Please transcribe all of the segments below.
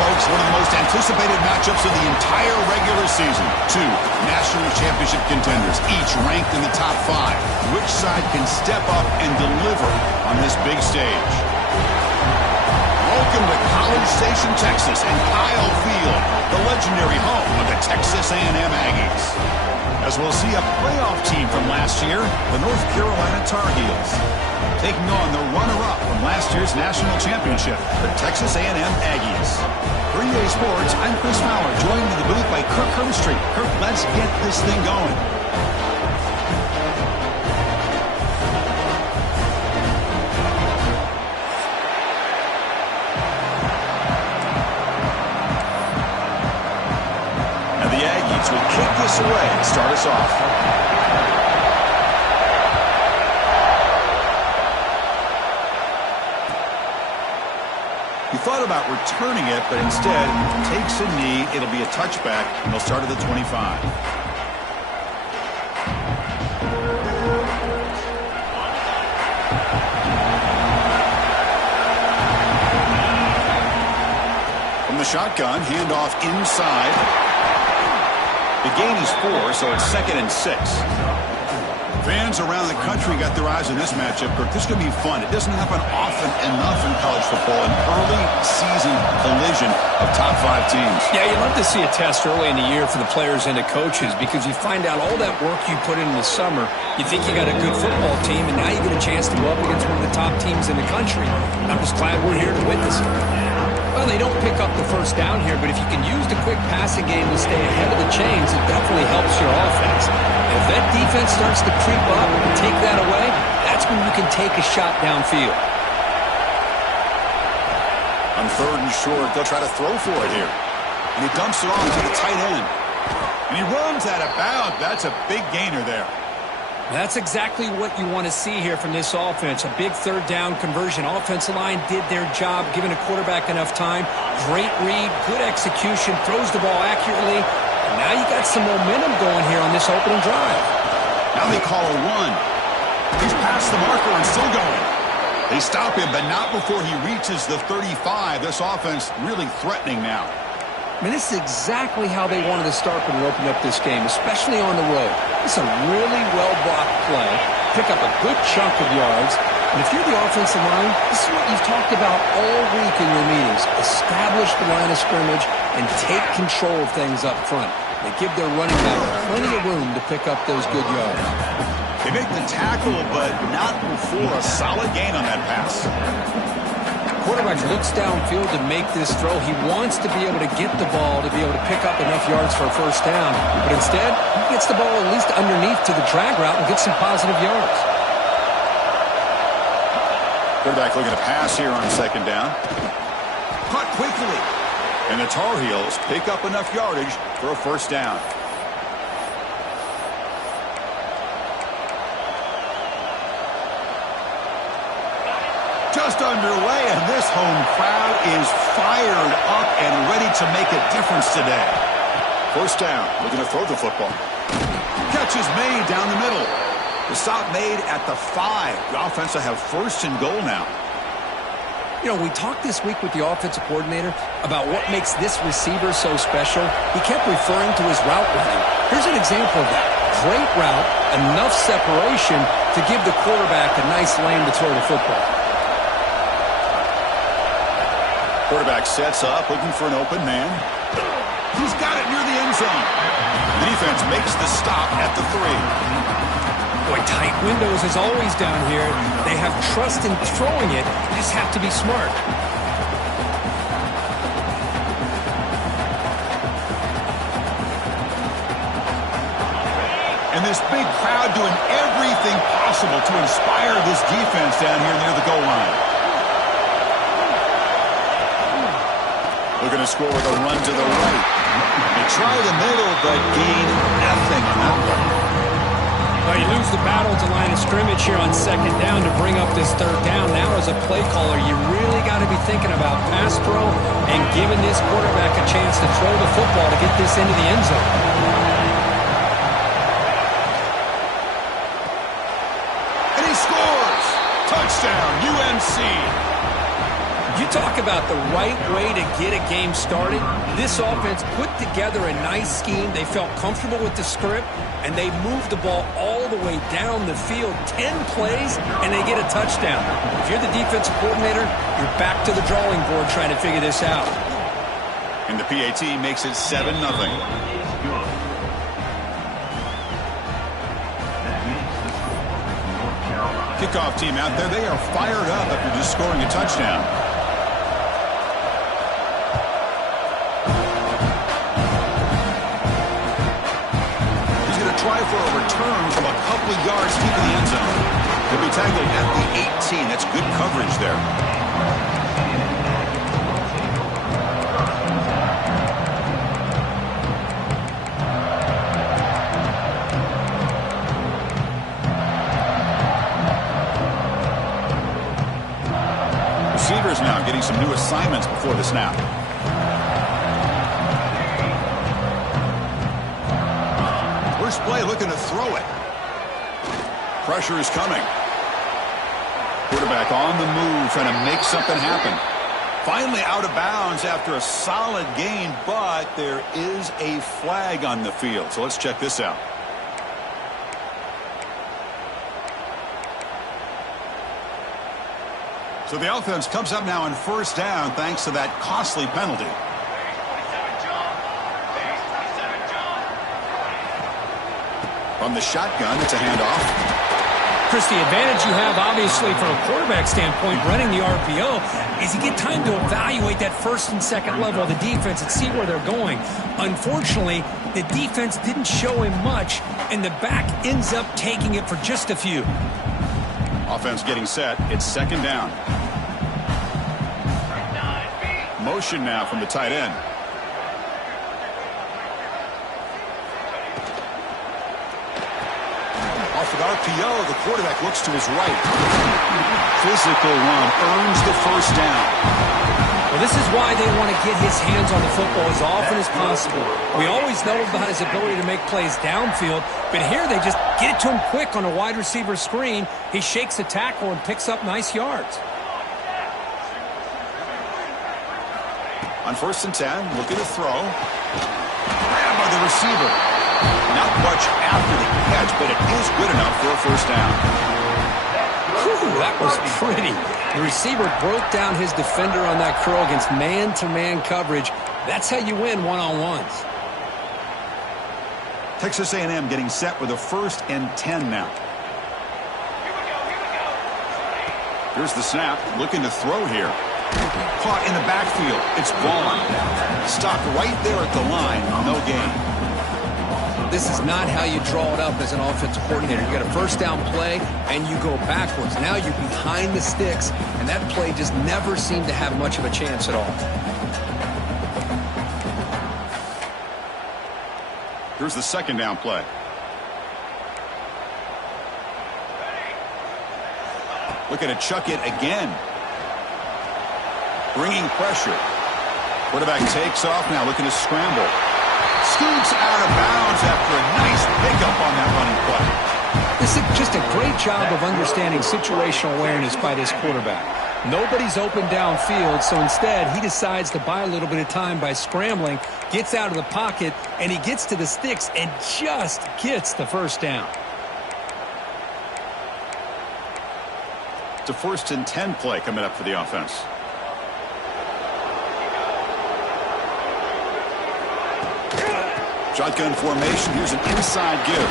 folks, one of the most anticipated matchups of the entire regular season. Two national championship contenders, each ranked in the top 5. Which side can step up and deliver on this big stage? Welcome to College Station, Texas, and Kyle Field, the legendary home of the Texas A&M Aggies. As we'll see a playoff team from last year, the North Carolina Tar Heels, taking on the runner-up from last year's national championship, the Texas A&M Aggies. For EA Sports, I'm Chris Fowler, joined in the booth by Kirk Herbstreit. Kirk, let's get this thing going. And the Aggies will kick this away and start us off. He thought about returning it, but instead takes a knee. It'll be a touchback, and they'll start at the 25. From the shotgun, handoff inside. The gain is 4, so it's 2nd and 6. Fans around the country got their eyes on this matchup. This is going to be fun. It doesn't happen often enough in college football, an early season collision of top 5 teams. Yeah, you'd love to see a test early in the year for the players and the coaches because you find out all that work you put in the summer. You think you got a good football team, and now you get a chance to go up against one of the top teams in the country. I'm just glad we're here to witness it. Well, they don't pick up the first down here, but if you can use the quick passing game to stay ahead of the chains, it definitely helps your offense. And if that defense starts to creep up and take that away, that's when you can take a shot downfield. On 3rd and short, they'll try to throw for it here. And he dumps it off to the tight end. And he runs out of bounds. That's a big gainer there. That's exactly what you want to see here from this offense. A big 3rd down conversion. Offensive line did their job, giving a quarterback enough time. Great read, good execution, throws the ball accurately. And now you got some momentum going here on this opening drive. Now they call a run. He's past the marker and still going. They stop him, but not before he reaches the 35. This offense really threatening now. I mean, this is exactly how they wanted to start when they're opening up this game, especially on the road. It's a really well-blocked play. Pick up a good chunk of yards. And if you're the offensive line, this is what you've talked about all week in your meetings. Establish the line of scrimmage and take control of things up front. They give their running back plenty of room to pick up those good yards. They make the tackle, but not before a solid gain on that pass. Quarterback looks downfield to make this throw. He wants to be able to get the ball to be able to pick up enough yards for a first down. But instead, he gets the ball at least underneath to the drag route and gets some positive yards. Quarterback looking to pass here on 2nd down. Caught quickly. And the Tar Heels pick up enough yardage for a first down. Just underway, and this home crowd is fired up and ready to make a difference today. First down, looking to throw the football. Catch is made down the middle. The stop made at the 5. The offense will have 1st and goal now. You know, we talked this week with the offensive coordinator about what makes this receiver so special. He kept referring to his route running. Here's an example of that. Great route, enough separation to give the quarterback a nice lane to throw the football. Quarterback sets up, looking for an open man. He's got it near the end zone. The defense makes the stop at the 3. Boy, tight windows as always down here. They have trust in throwing it. You just have to be smart. And this big crowd doing everything possible to inspire this defense down here near the goal line. Looking to score with a run to the right. They try the middle, but gain nothing on that one. Well, you lose the battle to line of scrimmage here on 2nd down to bring up this 3rd down. Now as a play caller, you really got to be thinking about pass pro and giving this quarterback a chance to throw the football to get this into the end zone. And he scores! Touchdown, UNC! You talk about the right way to get a game started. This offense put together a nice scheme. They felt comfortable with the script, and they moved the ball all the way down the field. 10 plays, and they get a touchdown. If you're the defensive coordinator, you're back to the drawing board trying to figure this out. And the PAT makes it 7-0. Kickoff team out there. They are fired up after just scoring a touchdown. He's going to try for a return from a couple of yards deep in the end zone. He'll be tackled at the 18. That's good coverage there. Receivers now getting some new assignments before the snap. First play looking to throw it. Pressure is coming. Quarterback on the move trying to make something happen. Finally out of bounds after a solid gain, but there is a flag on the field. So let's check this out. So the offense comes up now on first down thanks to that costly penalty. From the shotgun, it's a handoff. Chris, the advantage you have, obviously, from a quarterback standpoint, running the RPO, is you get time to evaluate that first and second level of the defense and see where they're going. Unfortunately, the defense didn't show him much, and the back ends up taking it for just a few. Offense getting set. It's second down. Motion now from the tight end. Off with RPO, the quarterback looks to his right. Physical run earns the first down. Well, this is why they want to get his hands on the football as often as possible. We always know about his ability to make plays downfield, but here they just get it to him quick on a wide receiver screen. He shakes the tackle and picks up nice yards. On first and 10, looking to throw. Grabbed by the receiver. Not much after the catch, but it is good enough for a first down. Whew, that was pretty. The receiver broke down his defender on that curl against man-to-man coverage. That's how you win one-on-ones. Texas A&M getting set with a first and 10 now. Here's the snap. Looking to throw here. Caught in the backfield. It's Vaughn. Stopped right there at the line. No gain. This is not how you draw it up as an offensive coordinator. You got a first down play, and you go backwards. Now you're behind the sticks, and that play just never seemed to have much of a chance at all. Here's the second down play. Looking to chuck it again. Bringing pressure. Quarterback takes off now, looking to scramble. Scoots out of bounds after a nice pickup on that running play. This is just a great job of understanding situational awareness by this quarterback. Nobody's open downfield, so instead he decides to buy a little bit of time by scrambling, gets out of the pocket, and he gets to the sticks and just gets the first down. It's a first and 10 play coming up for the offense. Shotgun formation. Here's an inside give.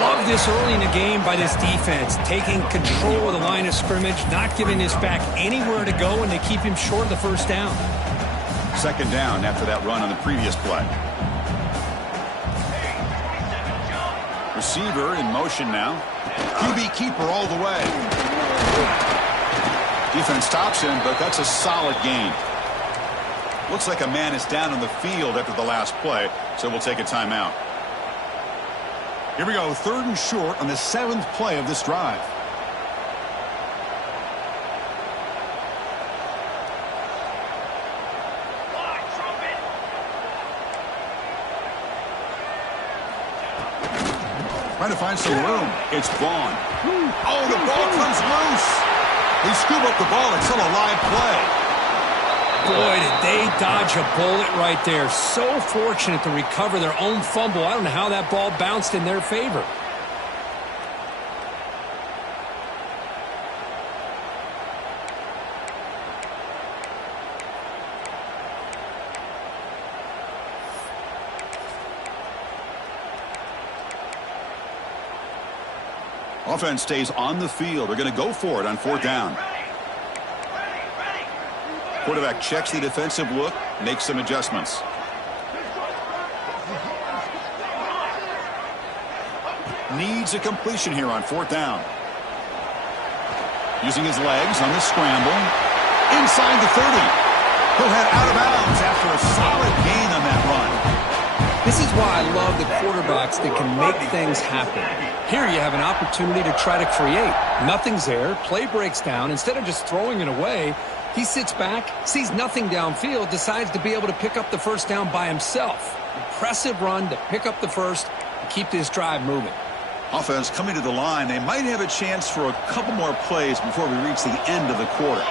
Love this early in the game by this defense, taking control of the line of scrimmage, not giving this back anywhere to go, and they keep him short of the first down. Second down after that run on the previous play. Receiver in motion now. QB keeper all the way. Defense stops him, but that's a solid gain. Looks like a man is down on the field after the last play, so we'll take a timeout. Here we go, third and short on the 7th play of this drive. Trying to find some room. It's Vaughn. Oh, the ball comes loose. They scoop up the ball. It's still a live play. Boy, did they dodge a bullet right there. So fortunate to recover their own fumble. I don't know how that ball bounced in their favor. Offense stays on the field. They're going to go for it on 4th down. Quarterback checks the defensive look, makes some adjustments. Needs a completion here on 4th down. Using his legs on the scramble. Inside the 30. He'll head out of bounds after a solid gain on that run. This is why I love the quarterbacks that can make things happen. Here you have an opportunity to try to create. Nothing's there. Play breaks down. Instead of just throwing it away, he sits back, sees nothing downfield, decides to be able to pick up the first down by himself. Impressive run to pick up the first and keep this drive moving. Offense coming to the line. They might have a chance for a couple more plays before we reach the end of the quarter.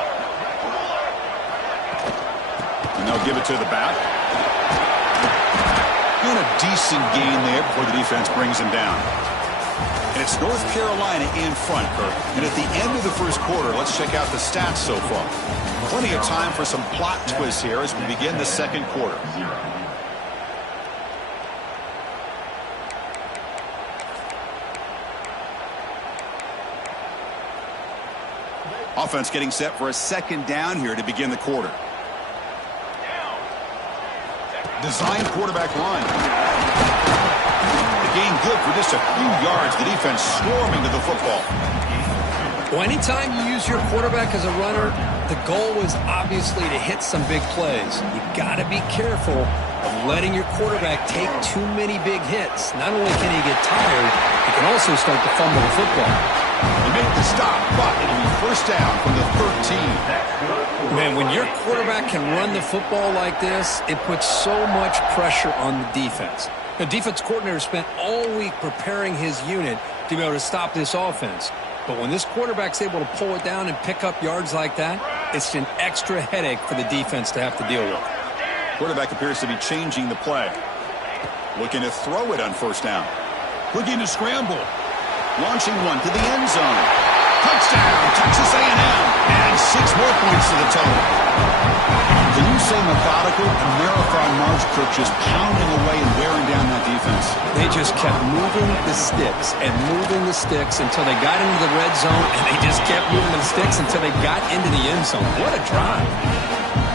And they'll give it to the back. And a decent gain there before the defense brings him down. And it's North Carolina in front, Kirk. And at the end of the first quarter, let's check out the stats so far. Plenty of time for some plot twists here as we begin the second quarter. Offense getting set for a 2nd down here to begin the quarter. Design quarterback run. The gain good for just a few yards. The defense swarming to the football. Well, anytime you use your quarterback as a runner, the goal is obviously to hit some big plays. You got to be careful of letting your quarterback take too many big hits. Not only can he get tired, he can also start to fumble the football. He made the stop, but it'll be 1st down from the 13. Man, when your quarterback can run the football like this, it puts so much pressure on the defense. The defense coordinator spent all week preparing his unit to be able to stop this offense. But when this quarterback's able to pull it down and pick up yards like that, it's an extra headache for the defense to have to deal with. Quarterback appears to be changing the play. Looking to throw it on 1st down. Looking to scramble. Launching one to the end zone. Touchdown, Texas A&M. And 6 more points to the total. Can you say methodical? A marathon march, Kirk, just pounding away and wearing down that defense. They just kept moving the sticks and moving the sticks until they got into the red zone, and they just kept moving the sticks until they got into the end zone. What a drive.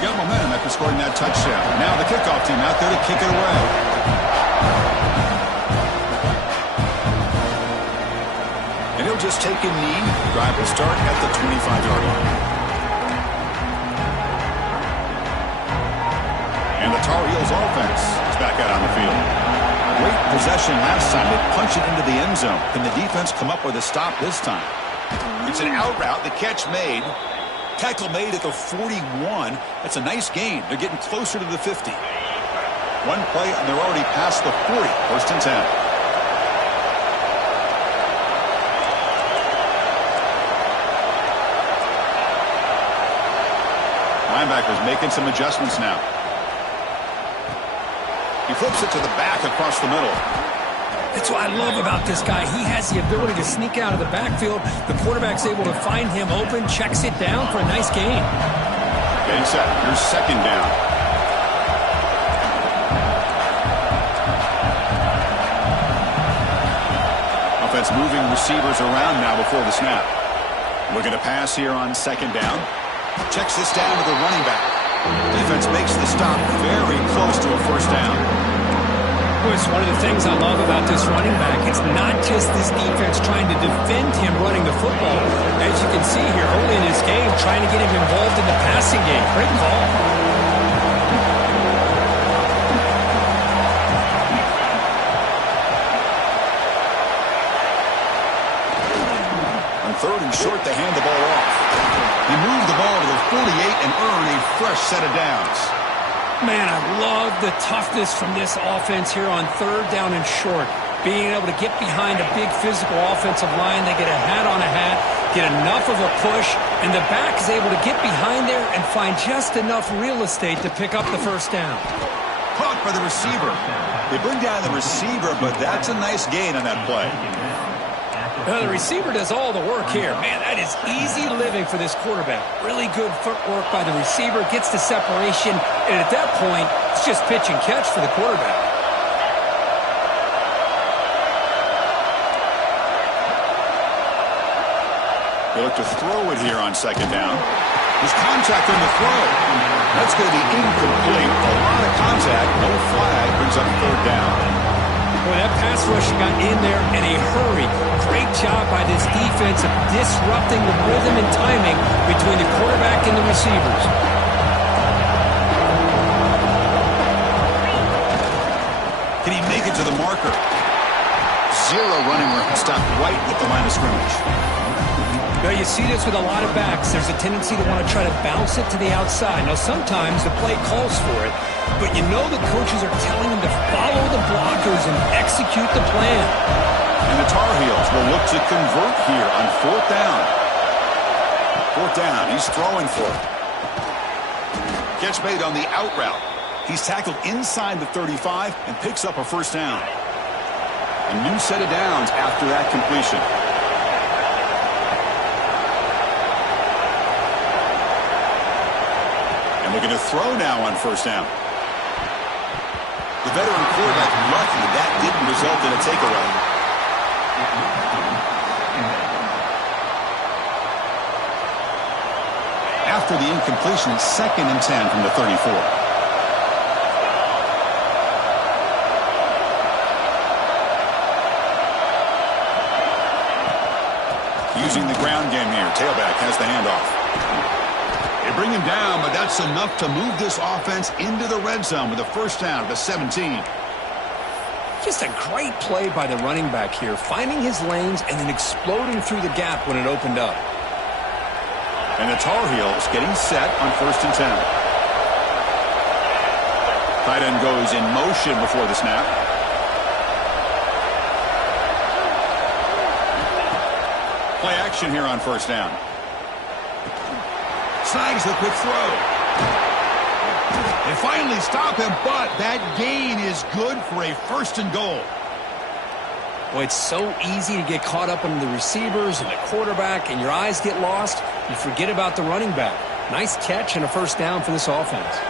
Got momentum after scoring that touchdown. Now the kickoff team out there to kick it away. And he'll just take a knee. The drive will start at the 25-yard line. And the Tar Heels offense is back out on the field. Great possession last time. They punch it into the end zone. Can the defense come up with a stop this time? It's an out route. The catch made. Tackle made at the 41. That's a nice gain. They're getting closer to the 50. One play, and they're already past the 40. 1st and 10. Linebackers making some adjustments now. He flips it to the back across the middle. That's what I love about this guy. He has the ability to sneak out of the backfield. The quarterback's able to find him open, checks it down for a nice gain. Getting set. Here's 2nd down. Offense moving receivers around now before the snap. Looking to pass here on 2nd down. Checks this down to the running back. Defense makes the stop very close to a 1st down. Boy, it's one of the things I love about this running back. It's not just this defense trying to defend him running the football. As you can see here early in this game, trying to get him involved in the passing game. Great call. On 3rd and short, they hand the ball off. He moved the ball to the 48 and earned a fresh set of downs. Man, I love the toughness from this offense here on 3rd down and short. being able to get behind a big physical offensive line. They get a hat on a hat, get enough of a push, and the back is able to get behind there and find just enough real estate to pick up the first down. Caught by the receiver. They bring down the receiver, but that's a nice gain on that play. The receiver does all the work here. Man, that is easy living for this quarterback. Really good footwork by the receiver, gets the separation, and at that point, it's just pitch and catch for the quarterback. They look to throw it here on second down. There's contact on the throw. That's going to be incomplete. A lot of contact. No flag. Brings up third down. Boy, that pass rush got in there in a hurry. Great job by this defense of disrupting the rhythm and timing between the quarterback and the receivers. Can he make it to the marker? Zero running room. Stopped right at the line of scrimmage. Now, you see this with a lot of backs. There's a tendency to want to try to bounce it to the outside. Now, sometimes the play calls for it, but you know the coaches are telling them to follow the blockers and execute the plan. And the Tar Heels will look to convert here on fourth down. Fourth down. He's throwing for it. Catch made on the out route. He's tackled inside the 35 and picks up a first down. A new set of downs after that completion. And looking to throw now on first down. The veteran quarterback lucky that didn't result in a takeaway. After the incompletion, it's 2nd and 10 from the 34. Using the ground game here. Tailback has the handoff. They bring him down, but that's enough to move this offense into the red zone with a first down at the 17. Just a great play by the running back here, finding his lanes and then exploding through the gap when it opened up. And the Tar Heels getting set on 1st and 10. Tight end goes in motion before the snap. Play action here on first down. Snags the quick throw. They finally stop him, but that gain is good for a 1st and goal. Boy, it's so easy to get caught up in the receivers and the quarterback, and your eyes get lost. You forget about the running back. Nice catch and a first down for this offense.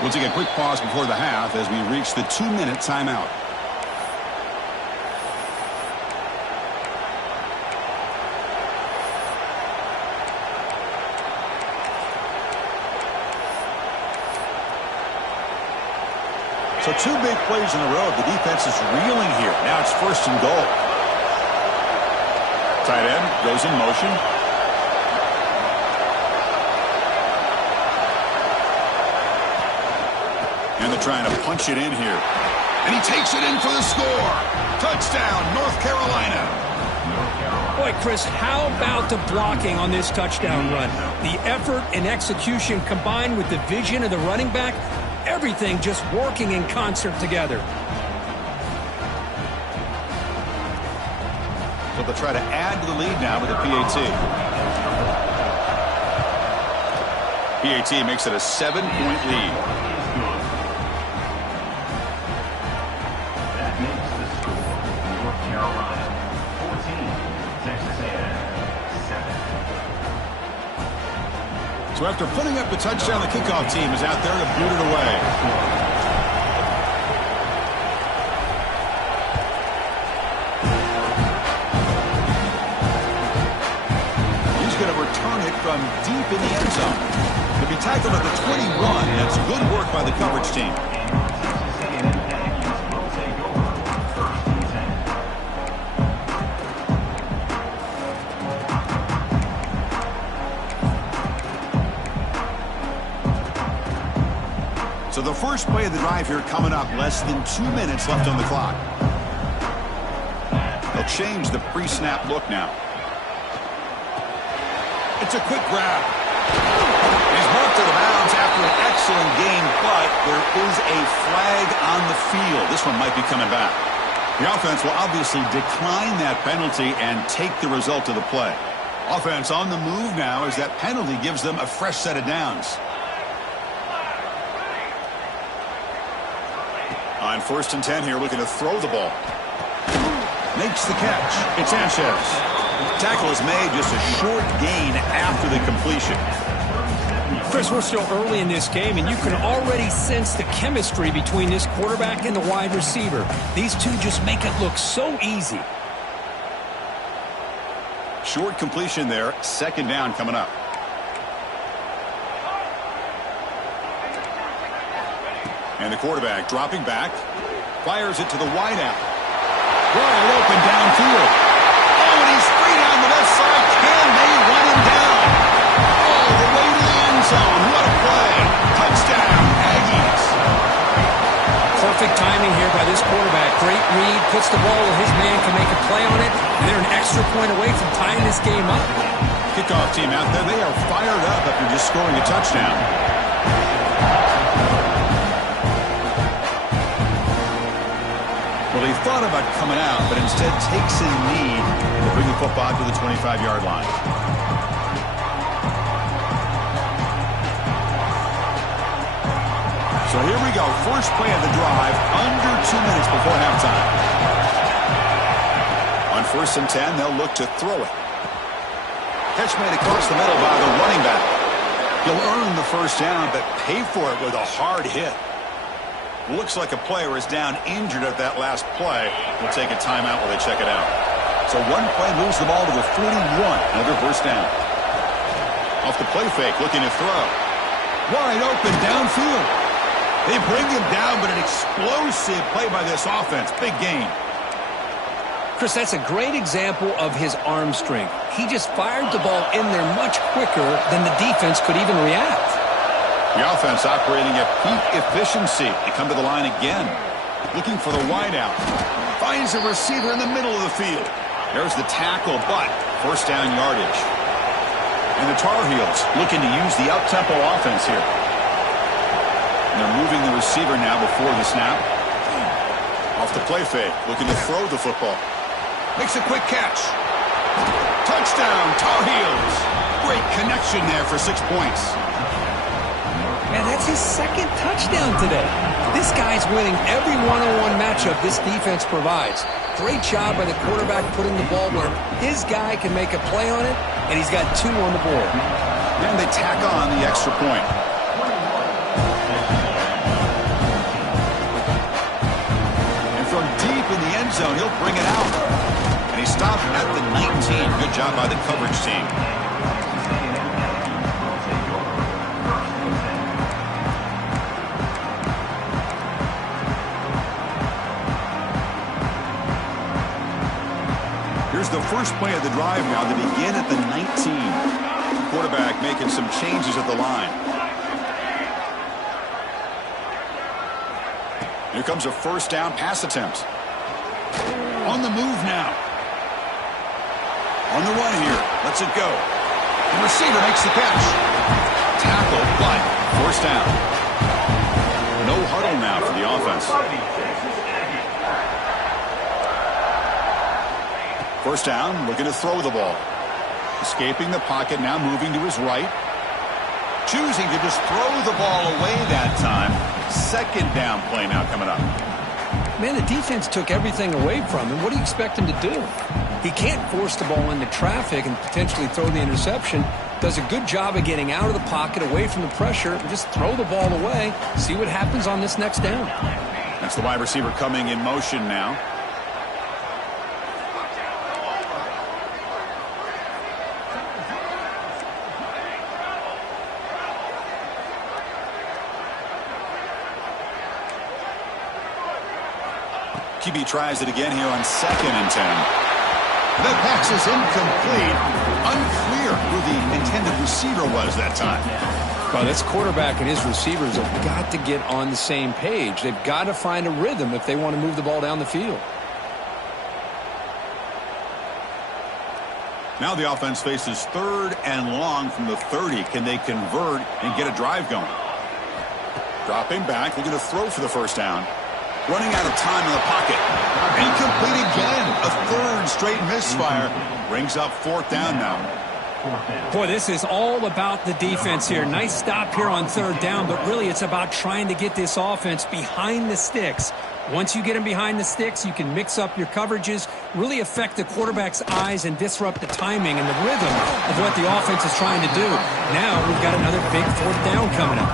We'll take a quick pause before the half as we reach the 2-minute timeout. So 2 big plays in a row. The defense is reeling here. Now it's 1st and goal. Tight end goes in motion. And they're trying to punch it in here. And he takes it in for the score. Touchdown, North Carolina. Boy, Chris, how about the blocking on this touchdown run? The effort and execution combined with the vision of the running back, everything just working in concert together. So they'll try to add to the lead now with a PAT. PAT makes it a 7-point lead. That makes the score North Carolina 14, Texas A&M 7. So after putting up the touchdown, the kickoff team is out there to boot it away. He's going to return it from deep in the end zone. To be tackled at the 21, that's good work by the coverage team. So the first play of the drive here coming up, less than 2 minutes left on the clock. They'll change the pre-snap look now. It's a quick grab. He's marked out of bounds after an excellent game, but there is a flag on the field. This one might be coming back. The offense will obviously decline that penalty and take the result of the play. Offense on the move now as that penalty gives them a fresh set of downs. On 1st and 10 here, looking to throw the ball. Makes the catch. It's Sanchez. Tackle is made, just a short gain after the completion. Chris, we're still early in this game, and you can already sense the chemistry between this quarterback and the wide receiver. These two just make it look so easy. Short completion there. 2nd down coming up. And the quarterback dropping back. Fires it to the wideout. Wide open downfield. Oh, and he's free down the left side. Can they run him down? All the way to the end zone. What a play. Touchdown, Aggies. Perfect timing here by this quarterback. Great read. Puts the ball where his man can make a play on it. And they're an extra point away from tying this game up. Kickoff team out there. They are fired up after just scoring a touchdown. Well, he thought about coming out, but instead takes a knee to bring the football to the 25-yard line. So here we go. First play of the drive, under 2 minutes before halftime. On 1st and 10, they'll look to throw it. Catch made across the middle by the running back. He'll earn the 1st down, but pay for it with a hard hit. Looks like a player is down injured at that last play. We'll take a timeout while they check it out. So one play moves the ball to the 41. Another 1st down. Off the play fake, looking to throw. Wide open downfield. They bring him down, but an explosive play by this offense. Big gain. Chris, that's a great example of his arm strength. He just fired the ball in there much quicker than the defense could even react. The offense operating at peak efficiency. They come to the line again. Looking for the wideout. Finds a receiver in the middle of the field. There's the tackle, but 1st down yardage. And the Tar Heels looking to use the up-tempo offense here. And they're moving the receiver now before the snap. Off the play fake. Looking to throw the football. Makes a quick catch. Touchdown, Tar Heels. Great connection there for 6 points. Man, that's his 2nd touchdown today. This guy's winning every one-on-one matchup this defense provides. Great job by the quarterback putting the ball where his guy can make a play on it, and he's got 2 on the board. And they tack on the extra point. And from deep in the end zone, he'll bring it out. And he stopped at the 19. Good job by the coverage team. Here's the first play of the drive now. They begin at the 19. Quarterback making some changes at the line. Here comes a 1st down pass attempt. On the move now. On the run here. Lets it go. The receiver makes the catch. Tackle, but 1st down. No huddle now for the offense. 1st down, looking to throw the ball. Escaping the pocket, now moving to his right. Choosing to just throw the ball away that time. 2nd down play now coming up. Man, the defense took everything away from him. What do you expect him to do? He can't force the ball into traffic and potentially throw the interception. Does a good job of getting out of the pocket, away from the pressure, and just throw the ball away. See what happens on this next down. That's the wide receiver coming in motion now. QB tries it again here on 2nd and 10. That pass is incomplete. Unclear who the intended receiver was that time. Well, this quarterback and his receivers have got to get on the same page. They've got to find a rhythm if they want to move the ball down the field. Now the offense faces 3rd and long from the 30. Can they convert and get a drive going? Dropping back, looking to throw for the 1st down. Running out of time in the pocket. Incomplete again. A third straight misfire. Brings up 4th down now. Boy, this is all about the defense here. Nice stop here on 3rd down, but really it's about trying to get this offense behind the sticks. Once you get them behind the sticks, you can mix up your coverages, really affect the quarterback's eyes and disrupt the timing and the rhythm of what the offense is trying to do. Now we've got another big 4th down coming up.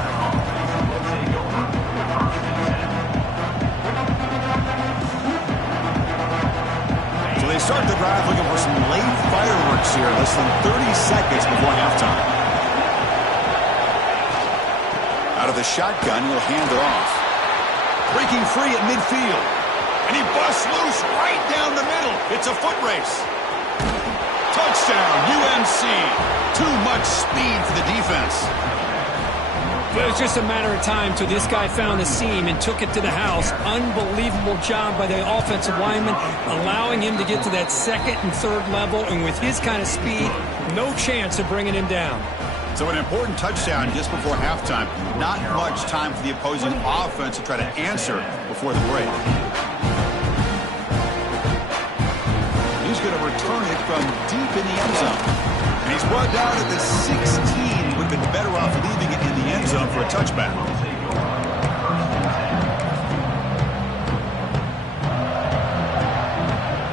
So they start the drive looking for some late fireworks here, less than 30 seconds before halftime. Out of the shotgun, he'll hand it off. Breaking free at midfield. And he busts loose right down the middle. It's a foot race. Touchdown, UMC. Too much speed for the defense. It was just a matter of time till this guy found the seam and took it to the house. Unbelievable job by the offensive lineman, allowing him to get to that 2nd and 3rd level. And with his kind of speed, no chance of bringing him down. So an important touchdown just before halftime. Not much time for the opposing offense to try to answer before the break. He's going to return it from deep in the end zone. And he's brought down at the 16. He would have been better off leaving it in the end zone for a touchback.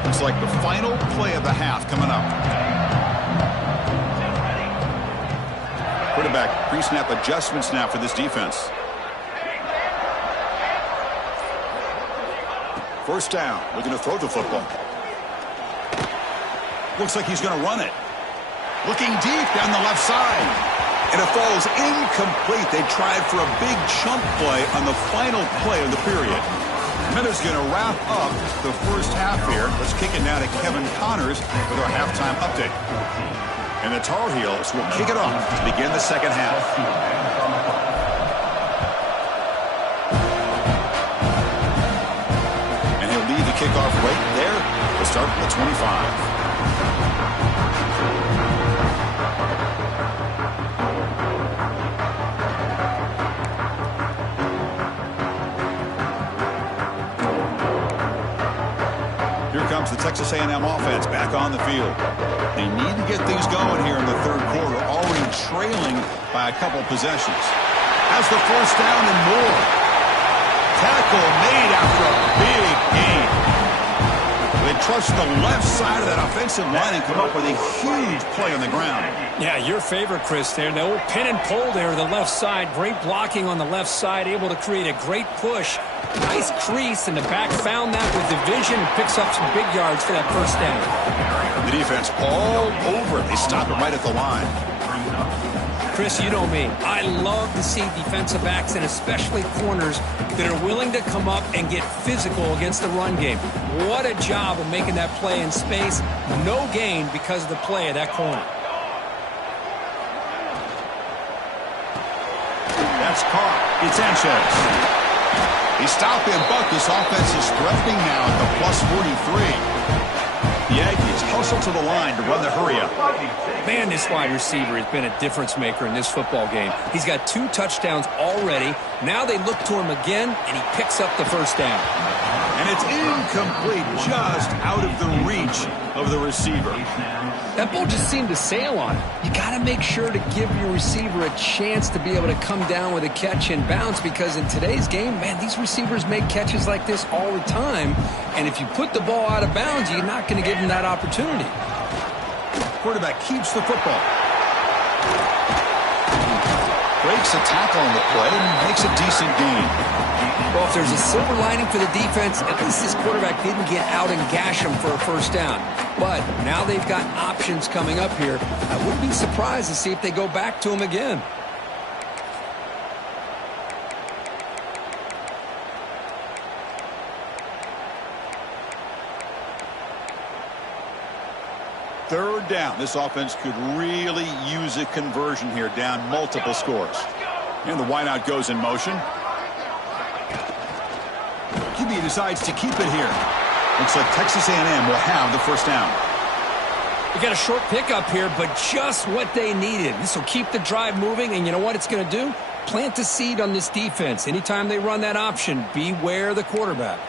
Looks like the final play of the half coming up. Quarterback pre-snap adjustments now for this defense. 1st down. Looking to throw the football. Looks like he's going to run it. Looking deep down the left side. And it falls incomplete. They tried for a big chunk play on the final play of the period. Minutes going to wrap up the first half here. Let's kick it now to Kevin Connors with our halftime update. And the Tar Heels will kick it off to begin the second half. And he'll lead the kickoff right there. We'll start from the 25. Here comes the Texas A&M offense back on the field. They need to get things going here in the 3rd quarter, already trailing by a couple possessions. Has the 1st down and more. Tackle made after a big gain. They trust the left side of that offensive line and come up with a huge play on the ground. Yeah, your favorite, Chris, there. The old pin and pull there, the left side. Great blocking on the left side, able to create a great push. Nice crease, and the back found that with the vision and picks up some big yards for that 1st down. The defense all over it. They stop it right at the line. Chris, you know me. I love to see defensive backs and especially corners that are willing to come up and get physical against the run game. What a job of making that play in space. No gain because of the play of that corner. That's caught. It's Sanchez. He stopped him, but this offense is threatening now at the plus 43. The Yankees hustle to the line to run the hurry-up. Man, this wide receiver has been a difference maker in this football game. He's got 2 touchdowns already. Now they look to him again, and he picks up the 1st down. And it's incomplete, just out of the reach of the receiver. That ball just seemed to sail on it. You got to make sure to give your receiver a chance to be able to come down with a catch and bounce, because in today's game, man, these receivers make catches like this all the time. And if you put the ball out of bounds, you're not going to give them that opportunity. Quarterback keeps the football. Breaks a tackle on the play and makes a decent gain. Well, if there's a silver lining for the defense, at least this quarterback didn't get out and gash him for a 1st down. But now they've got options coming up here. I wouldn't be surprised to see if they go back to him again. Third down. This offense could really use a conversion here, down multiple scores. And the wideout goes in motion. QB decides to keep it here. Looks like Texas A&M will have the 1st down. We got a short pickup here, but just what they needed. This will keep the drive moving, and you know what it's going to do? plant the seed on this defense. Anytime they run that option, beware the quarterback.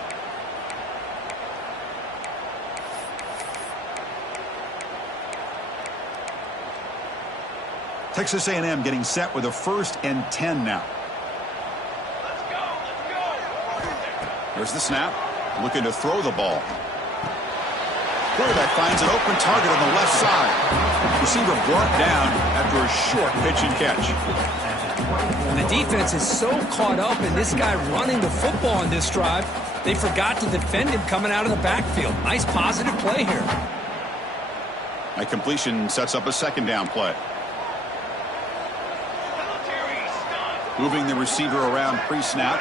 Texas A&M getting set with a 1st and 10 now. There's the snap. Looking to throw the ball. Quarterback finds an open target on the left side. Receiver brought down after a short pitch and catch. And the defense is so caught up in this guy running the football on this drive, they forgot to defend him coming out of the backfield. Nice positive play here. That completion sets up a 2nd down play. Moving the receiver around pre-snap.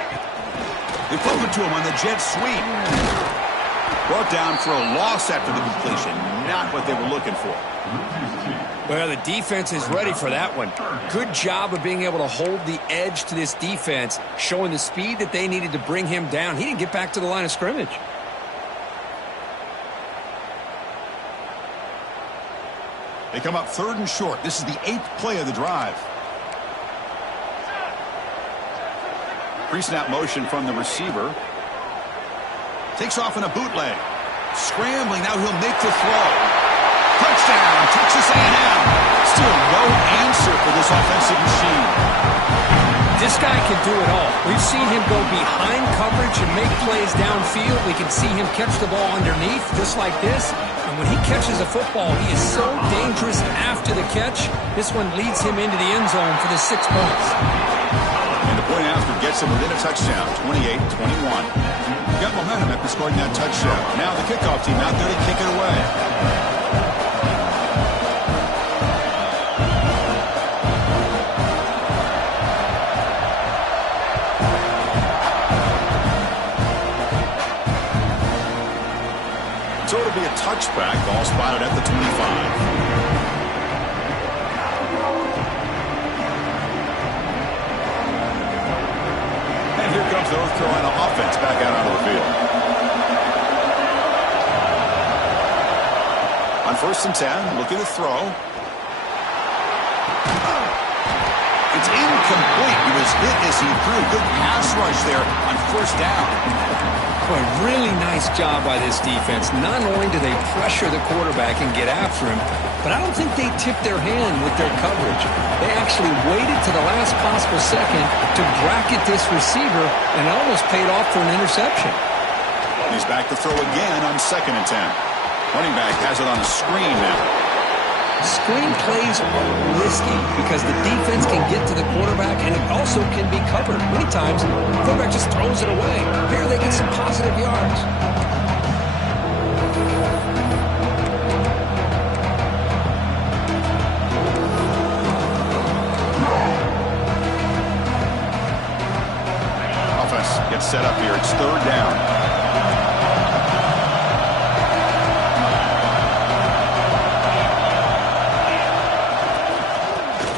They flip it to him on the jet sweep. Brought down for a loss after the completion. Not what they were looking for. Well, the defense is ready for that one. Good job of being able to hold the edge to this defense, showing the speed that they needed to bring him down. He didn't get back to the line of scrimmage. They come up 3rd and short. This is the 8th play of the drive. Pre-snap motion from the receiver. Takes off in a bootleg. Scrambling, now he'll make the throw. Touchdown, Texas A&M. Still no answer for this offensive machine. This guy can do it all. We've seen him go behind coverage and make plays downfield. We can see him catch the ball underneath, just like this. And when he catches a football, he is so dangerous after the catch. This one leads him into the end zone for the 6 points. And the point after gets him within a touchdown, 28-21. Got momentum after scoring that touchdown. Now the kickoff team out there to kick it away. So it'll be a touchback, ball spotted at the 25. Here comes the North Carolina offense back out onto the field. On 1st and 10, looking to throw. It's incomplete. He was hit as he threw. Good pass rush there on 1st down. Boy, really nice job by this defense. Not only do they pressure the quarterback and get after him, but I don't think they tipped their hand with their coverage. They actually waited to the last possible second to bracket this receiver, and it almost paid off for an interception. He's back to throw again on 2nd and 10. Running back has it on a screen now. Screen plays are risky because the defense can get to the quarterback, and it also can be covered. Many times, the quarterback just throws it away. Here they get some positive yards. Offense gets set up here. It's 3rd down.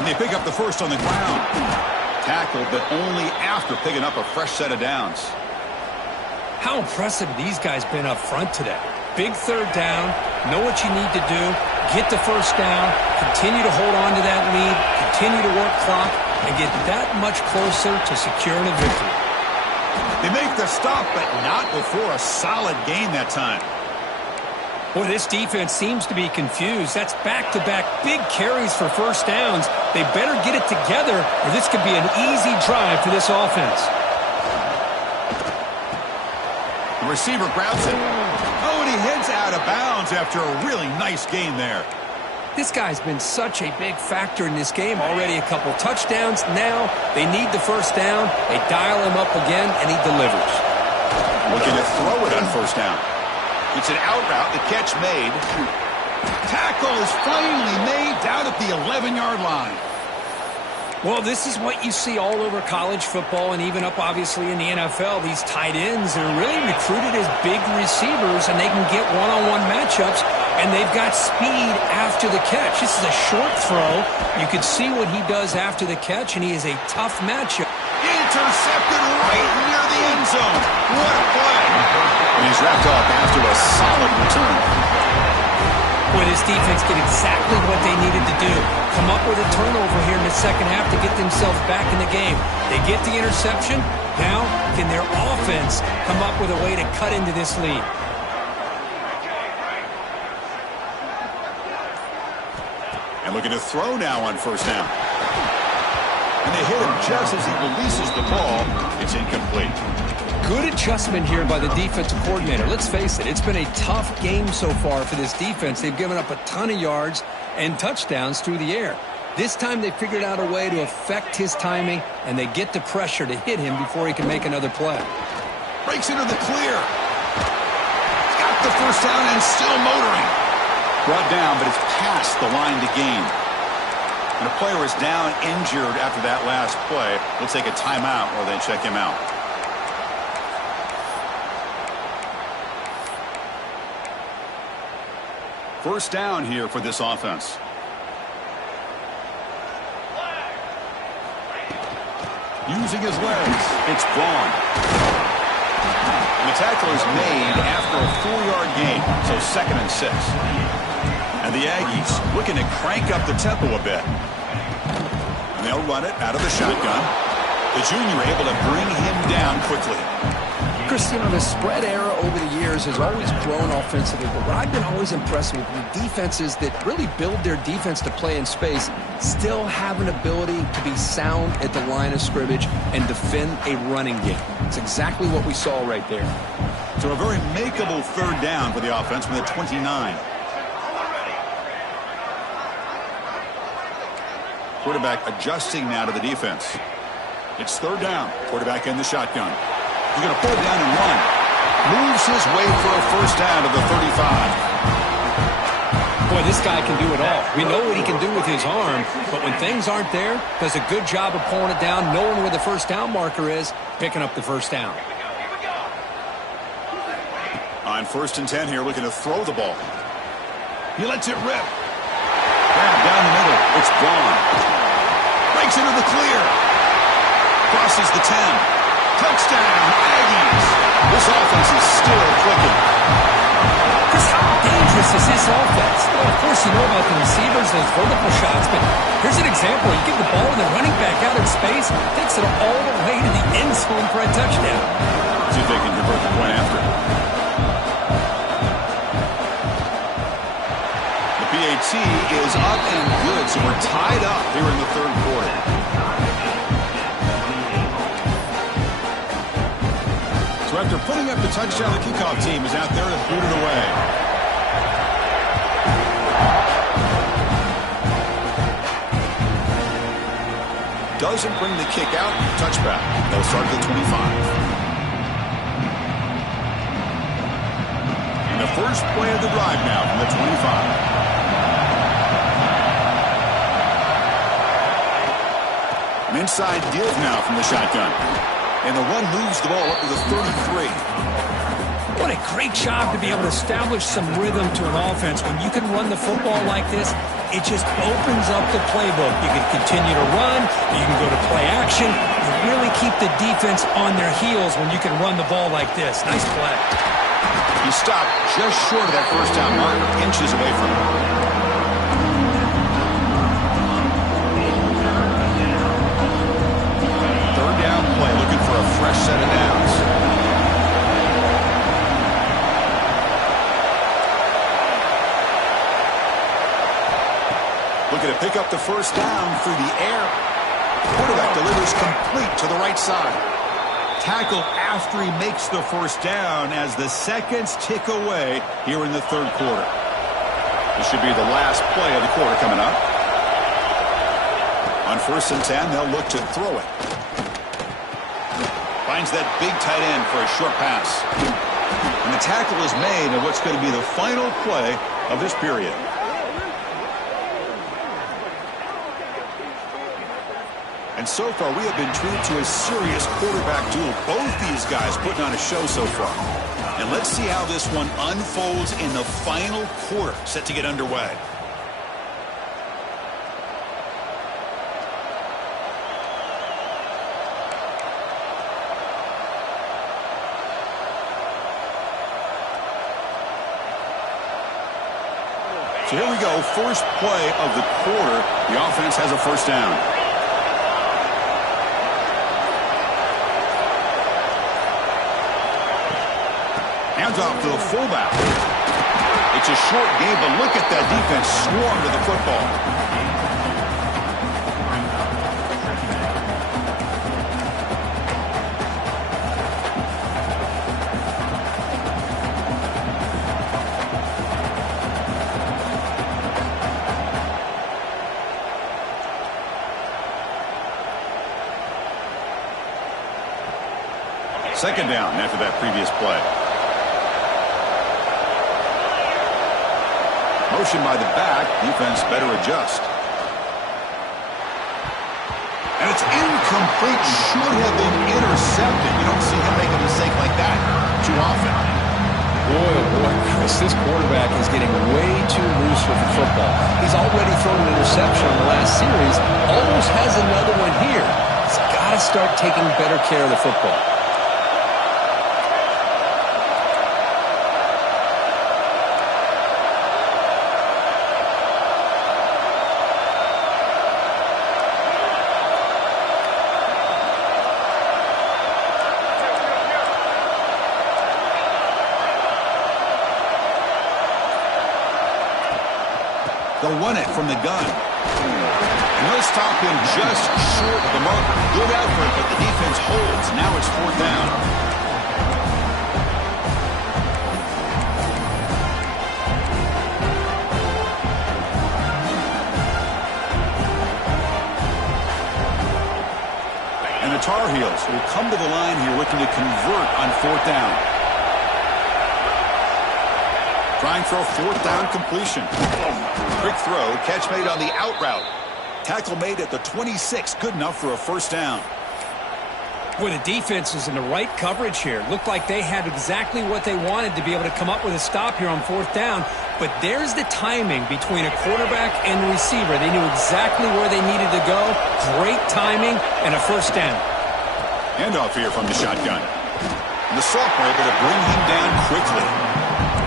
They pick up the 1st on the ground. Tackled, but only after picking up a fresh set of downs. How impressive these guys been up front today. Big 3rd down, know what you need to do, get the 1st down, continue to hold on to that lead, continue to work clock, and get that much closer to securing a victory. They make the stop, but not before a solid gain that time. Boy, this defense seems to be confused. That's back-to-back big carries for 1st downs. They better get it together, or this could be an easy drive for this offense. The receiver grabs it. Oh, and he heads out of bounds after a really nice gain there. This guy's been such a big factor in this game. Already a couple touchdowns. Now they need the 1st down. They dial him up again, and he delivers. Looking to throw it on 1st down. It's an out route, the catch made. Tackle is finally made down at the 11-yard line. Well, this is what you see all over college football and even up, obviously, in the NFL. These tight ends are really recruited as big receivers, and they can get one-on-one matchups, and they've got speed after the catch. This is a short throw. You can see what he does after the catch, and he is a tough matchup. Intercepted right near the end zone. What a play. And he's wrapped up after a solid return. Boy, this defense did exactly what they needed to do. Come up with a turnover here in the second half to get themselves back in the game. They get the interception. Now, can their offense come up with a way to cut into this lead? And looking to throw now on first down. And they hit him just as he releases the ball. It's incomplete. Good adjustment here by the defensive coordinator. Let's face it, it's been a tough game so far for this defense. They've given up a ton of yards and touchdowns through the air. This time they figured out a way to affect his timing, and they get the pressure to hit him before he can make another play. Breaks into the clear. He's got the first down and still motoring. Brought down, but it's past the line to gain. And the player is down injured after that last play. We'll take a timeout while they check him out. First down here for this offense. Using his legs, it's Vaughn. And the tackle is made after a 4-yard gain, so 2nd and 6. And the Aggies looking to crank up the tempo a bit. And they'll run it out of the shotgun. The junior able to bring him down quickly. Christian, the spread era over the years has always grown offensively, but what I've been always impressed with defenses that really build their defense to play in space still have an ability to be sound at the line of scrimmage and defend a running game. It's exactly what we saw right there. So a very makeable 3rd down for the offense from the 29. Quarterback adjusting now to the defense. It's 3rd down. Quarterback in the shotgun. He's going to pull down and run. Moves his way for a first down to the 35. Boy, this guy can do it all. We know what he can do with his arm, but when things aren't there, does a good job of pulling it down, knowing where the first down marker is, picking up the first down. On 1st and 10 here, looking to throw the ball. He lets it rip. Grab down the middle. It's Vaughn. Breaks into the clear. Crosses the 10. Touchdown, Aggies. This offense is still clicking. Chris, how dangerous is this offense? Well, of course, you know about the receivers, those vertical shots, but here's an example. You give the ball to the running back out in space, takes it all the way to the end zone for a touchdown. See if they can convert the point after. The PAT is up and good, so we're tied up here in the 3rd quarter. So after putting up the touchdown, the kickoff team is out there to boot it away. Doesn't bring the kick out. Touchback. They'll start at the 25. And the first play of the drive now from the 25. An inside give now from the shotgun. And the one moves the ball up to the 33. What a great job to be able to establish some rhythm to an offense. When you can run the football like this, it just opens up the playbook. You can continue to run. You can go to play action. You really keep the defense on their heels when you can run the ball like this. Nice play. He stopped just short of that first down marker, inches away from it. Looking for a fresh set of downs. Looking to pick up the first down through the air. Quarterback delivers complete to the right side. Tackle after he makes the first down as the seconds tick away here in the 3rd quarter. This should be the last play of the quarter coming up. On 1st and 10, they'll look to throw it. Finds that big tight end for a short pass. And the tackle is made of what's going to be the final play of this period. And so far, we have been treated to a serious quarterback duel. Both these guys putting on a show so far. And let's see how this one unfolds in the final quarter, set to get underway. So here we go, first play of the quarter. The offense has a first down. Hands off to the fullback. It's a short game, but look at that defense swarm to the football. Second down after that previous play. Motion by the back. Defense better adjust. And it's incomplete. Should have been intercepted. You don't see him make a mistake like that too often. Boy, oh boy, Chris, this quarterback is getting way too loose with the football. He's already thrown an interception in the last series. Almost has another one here. He's got to start taking better care of the football. They'll run it from the gun. And they'll stop him just short of the marker. Good effort, but the defense holds. Now it's fourth down. And the Tar Heels will come to the line here looking to convert on fourth down. Trying for a fourth down completion. Quick throw, catch made on the out route. Tackle made at the 26, good enough for a first down. Boy, the defense was in the right coverage here. Looked like they had exactly what they wanted to be able to come up with a stop here on fourth down. But there's the timing between a quarterback and the receiver. They knew exactly where they needed to go. Great timing and a first down. Handoff here from the shotgun. And the sophomore able to bring him down quickly.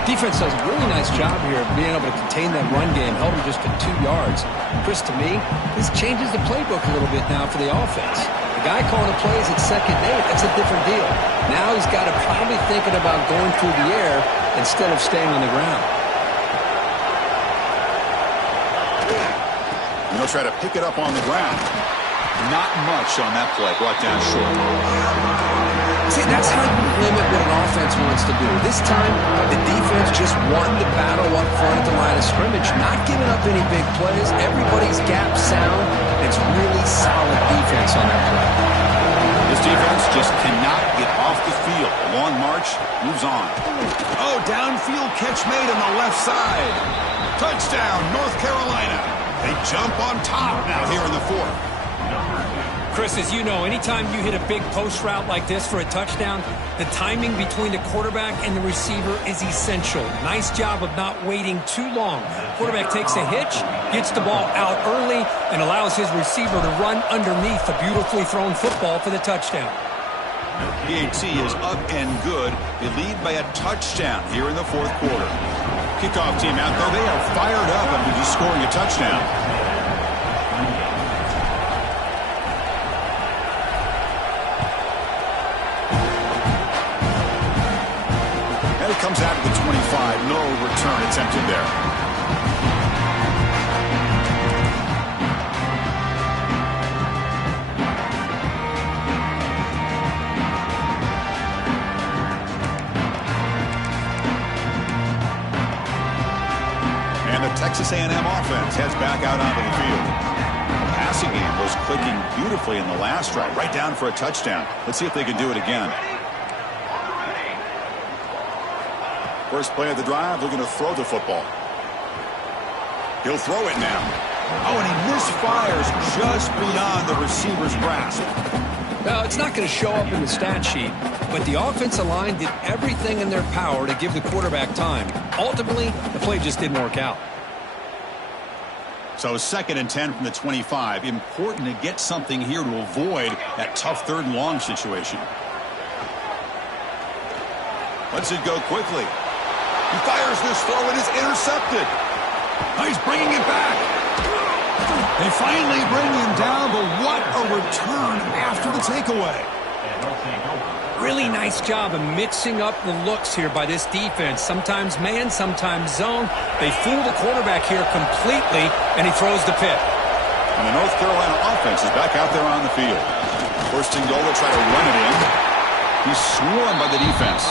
Defense does a really nice job here of being able to contain that run game. Held him just to 2 yards. Chris, to me, this changes the playbook a little bit now for the offense. The guy calling the plays at second and 8, that's a different deal. Now he's got to probably thinking about going through the air instead of staying on the ground. And he'll try to pick it up on the ground. Not much on that play. Brought down short. See, that's how you limit what an offense wants to do. This time, the defense just won the battle up front at the line of scrimmage, not giving up any big plays. Everybody's gap sound. It's really solid defense on that play. This defense just cannot get off the field. A long march moves on. Oh, downfield catch made on the left side. Touchdown, North Carolina. They jump on top now here in the fourth. Chris, as you know, anytime you hit a big post route like this for a touchdown, the timing between the quarterback and the receiver is essential. Nice job of not waiting too long. Quarterback takes a hitch, gets the ball out early, and allows his receiver to run underneath the beautifully thrown football for the touchdown. PAT is up and good. They lead by a touchdown here in the fourth quarter. Kickoff team out there. They are fired up after just scoring a touchdown. Comes out of the 25. No return attempted there. And the Texas A&M offense heads back out onto the field. The passing game was clicking beautifully in the last drive. Right down for a touchdown. Let's see if they can do it again. First play of the drive, looking to throw the football. He'll throw it now. Oh, and he misfires just beyond the receiver's grasp. Now, it's not going to show up in the stat sheet, but the offensive line did everything in their power to give the quarterback time. Ultimately, the play just didn't work out. So 2nd and 10 from the 25. Important to get something here to avoid that tough 3rd and long situation. Lets it go quickly. He fires this throw and is intercepted. Oh, he's bringing it back. They finally bring him down, but what a return after the takeaway. Really nice job of mixing up the looks here by this defense. Sometimes man, sometimes zone. They fool the quarterback here completely, and he throws the pick. And the North Carolina offense is back out there on the field. First and goal, they'll try to run it in. He's swarmed by the defense.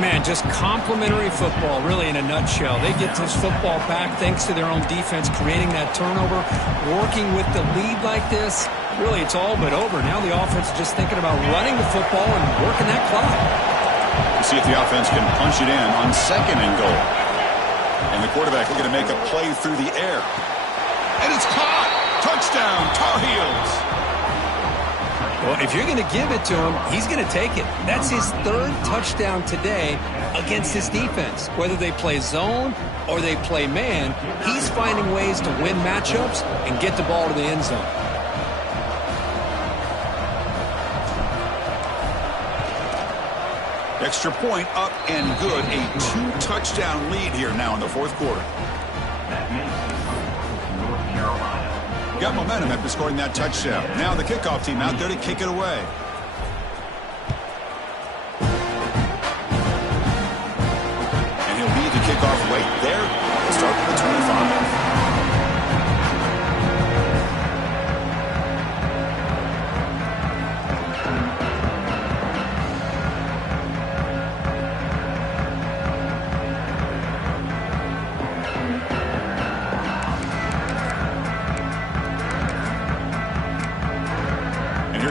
Man, just complimentary football, really, in a nutshell. They get this football back thanks to their own defense, creating that turnover, working with the lead like this. Really, it's all but over. Now the offense is just thinking about running the football and working that clock. We'll see if the offense can punch it in on second and goal. And the quarterback looking to make a play through the air. And it's caught! Touchdown, Tar Heels! Well, if you're going to give it to him, he's going to take it. That's his third touchdown today against this defense. Whether they play zone or they play man, he's finding ways to win matchups and get the ball to the end zone. Extra point up and good. A 2-touchdown lead here now in the fourth quarter. That makes North Carolina. Got momentum after scoring that touchdown. Now the kickoff team out there to kick it away. And he'll lead the kickoff right there. Start with the 25.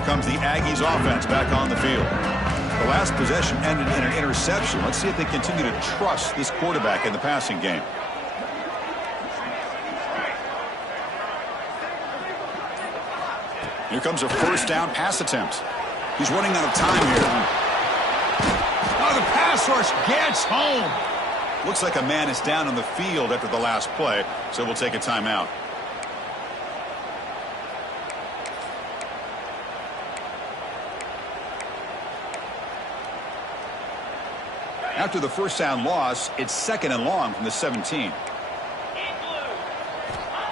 Comes the Aggies offense back on the field. The last possession ended in an interception. Let's see if they continue to trust this quarterback in the passing game. Here comes a first down pass attempt. He's running out of time here. Oh, the pass rush gets home. Looks like a man is down on the field after the last play, so we'll take a timeout. After the first down loss, it's second and long from the 17.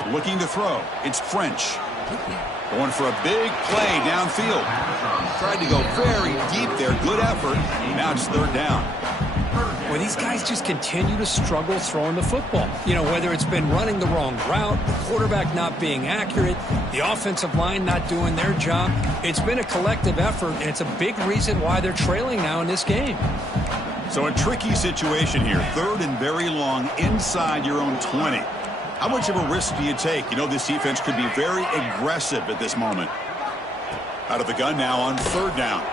Looking to throw. It's French. Going for a big play downfield. Tried to go very deep there. Good effort. Now it's third down. Well, these guys just continue to struggle throwing the football. You know, whether it's been running the wrong route, the quarterback not being accurate, the offensive line not doing their job. It's been a collective effort, and it's a big reason why they're trailing now in this game. So a tricky situation here. Third and very long inside your own 20. How much of a risk do you take? You know, this defense could be very aggressive at this moment. Out of the gun now on third down.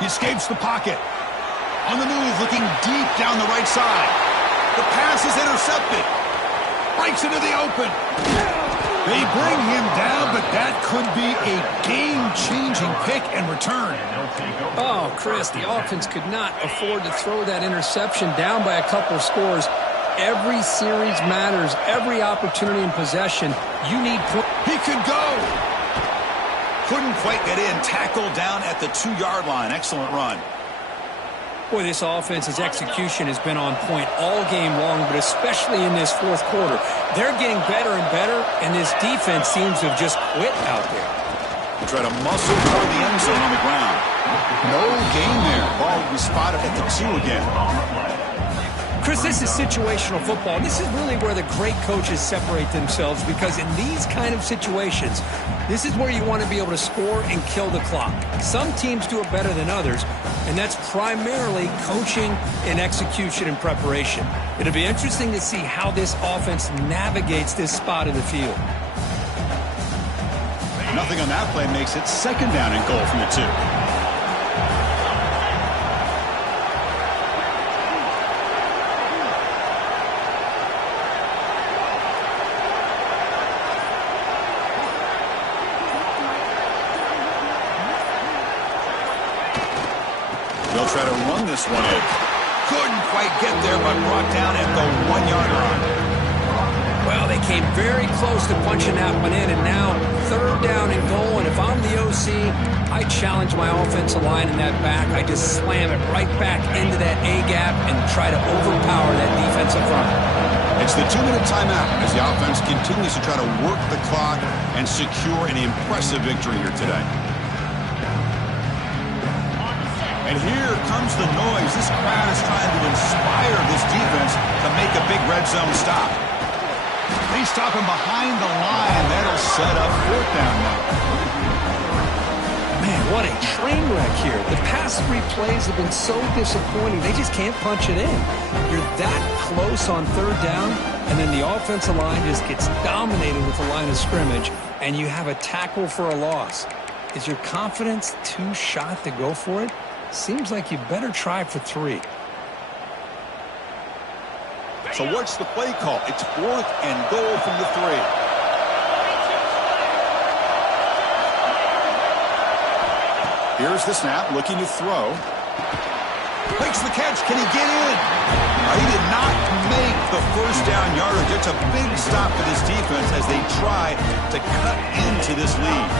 He escapes the pocket. On the move, looking deep down the right side. The pass is intercepted. Breaks into the open. They bring him down, but that could be a game-changing pick and return. Oh, Chris, the offense could not afford to throw that interception down by a couple of scores. Every series matters. Every opportunity in possession. You need points. He could go. Couldn't quite get in. Tackled down at the 2-yard line. Excellent run. Boy, this offense's execution has been on point all game long, but especially in this fourth quarter. They're getting better and better, and this defense seems to have just quit out there. They try to muscle toward the end zone on the ground. No gain there. Ball will be spotted at the 2 again. Chris, this is situational football. This is really where the great coaches separate themselves, because in these kind of situations, this is where you want to be able to score and kill the clock. Some teams do it better than others, and that's primarily coaching and execution and preparation. It'll be interesting to see how this offense navigates this spot of the field. Nothing on that play makes it second down and goal from the 2. They'll try to run this one in. Couldn't quite get there, but brought down at the 1-yard line. Well, they came very close to punching that one in, and now third down and goal. And if I'm the OC, I challenge my offensive line in that back. I just slam it right back into that A-gap and try to overpower that defensive front. It's the 2-minute timeout as the offense continues to try to work the clock and secure an impressive victory here today. And here comes the noise. This crowd is trying to inspire this defense to make a big red zone stop. They stop him behind the line. That'll set up 4th down now. Man, what a train wreck here. The past 3 plays have been so disappointing. They just can't punch it in. You're that close on 3rd down, and then the offensive line just gets dominated with the line of scrimmage, and you have a tackle for a loss. Is your confidence too shot to go for it? Seems like you better try for 3. So what's the play call? It's 4th and goal from the 3. Here's the snap, looking to throw. Makes the catch. Can he get in? He did not make the 1st down yardage. It's a big stop for this defense as they try to cut into this lead.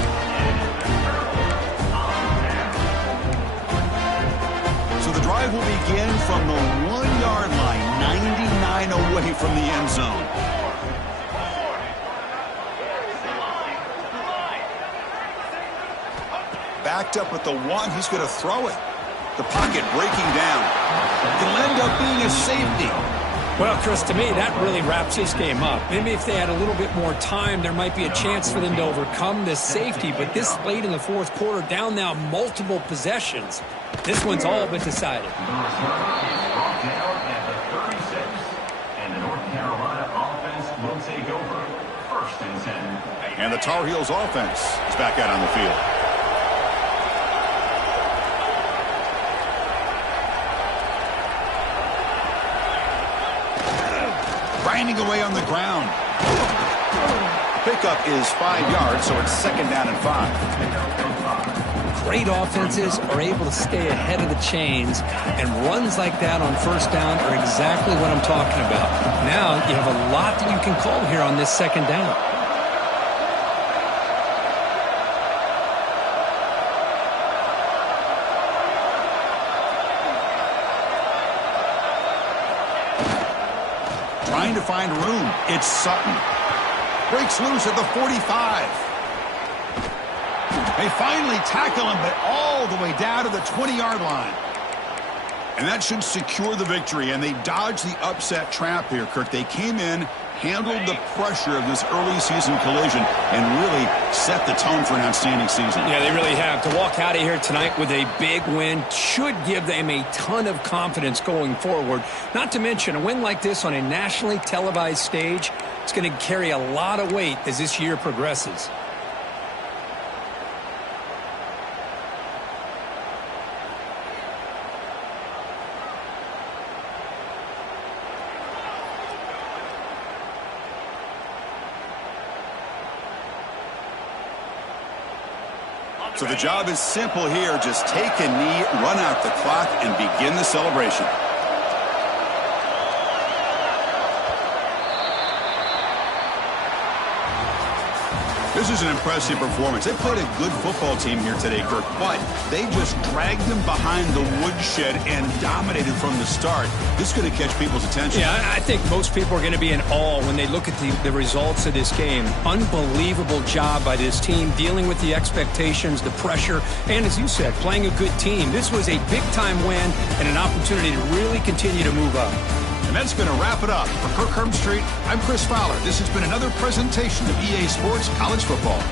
So the drive will begin from the 1-yard line, 99 away from the end zone. Backed up at the 1, he's going to throw it. The pocket breaking down. It'll end up being a safety. Well, Chris, to me, that really wraps this game up. Maybe if they had a little bit more time, there might be a chance for them to overcome this safety. But this late in the 4th quarter, down now multiple possessions. This one's all but decided. The return is brought down at the 36, and the North Carolina offense will take over. 1st and 10. And the Tar Heels offense is back out on the field. Grinding away on the ground. Pickup is 5 yards, so it's 2nd down and 5. Great offenses are able to stay ahead of the chains, and runs like that on 1st down are exactly what I'm talking about. Now you have a lot that you can call here on this 2nd down. Trying to find room. It's Sutton. Breaks loose at the 45. They finally tackle him, but all the way down to the 20-yard line. And that should secure the victory, and they dodged the upset trap here, Kirk. They came in, handled the pressure of this early season collision, and really set the tone for an outstanding season. Yeah, they really have. To walk out of here tonight with a big win should give them a ton of confidence going forward. Not to mention, a win like this on a nationally televised stage, it's going to carry a lot of weight as this year progresses. So the job is simple here. Just take a knee, run out the clock, and begin the celebration. This is an impressive performance. They played a good football team here today, Kirk, but they just dragged them behind the woodshed and dominated from the start. This is going to catch people's attention. Yeah, I think most people are going to be in awe when they look at the results of this game. Unbelievable job by this team dealing with the expectations, the pressure, and as you said, playing a good team. This was a big-time win and an opportunity to really continue to move up. And that's going to wrap it up. For Kirk Herbstreit, I'm Chris Fowler. This has been another presentation of EA Sports College Football.